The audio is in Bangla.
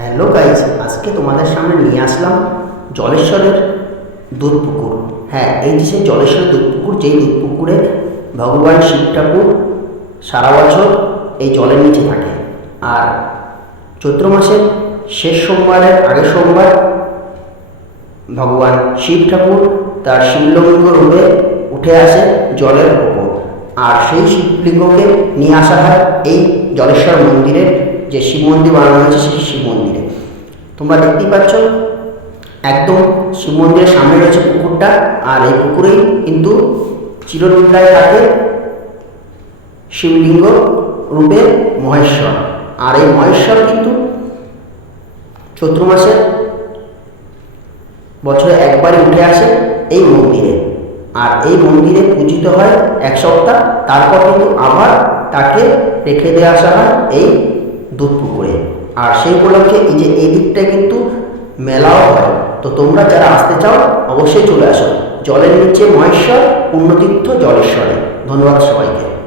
হ্যালো গাইজ, আজকে তোমাদের সামনে নিয়ে আসলাম জলেশ্বরের দুধ পুকুর হ্যাঁ এই যে সেই জলেশ্বরের দুধ পুকুর যেই দুধ পুকুরে ভগবান শিব ঠাকুর সারা বছর এই জলের নিচে থাকে। আর চৈত্র মাসের শেষ সোমবারের আগের সোমবার ভগবান শিব ঠাকুর তার শিবলিঙ্গ রূপে উঠে আসে জলের উপর। আর সেই শিবলিঙ্গকে নিয়ে আসা হয় এই জলেশ্বর মন্দিরের যে শিব মন্দির বানানো হয়েছে সেই শিব মন্দিরে। তোমরা দেখতেই পাচ্ছ, একদম শিব মন্দিরের সামনে রয়েছে পুকুরটা, আর এই পুকুরেই কিন্তু চিরনিদ্রায় থাকে শিবলিঙ্গ রূপে মহেশ্বর। আর এই মহেশ্বর কিন্তু চৈত্র মাসে বছরে একবারই উঠে আসে এই মন্দিরে। আর এই মন্দিরে পূজিত হয় এক সপ্তাহ, তারপর কিন্তু আবার তাকে রেখে দিয়ে আসা হয় এই দুধ পুকুরে। আর সেই উপলক্ষে এই যে এই দিকটা কিন্তু মেলাও হয়। তো তোমরা যারা আসতে চাও, অবশ্যই চলে আসো। জলের নিচে মহেশ্বর পূর্ণতীর্থ জলেশ্বরে। ধন্যবাদ সবাইকে।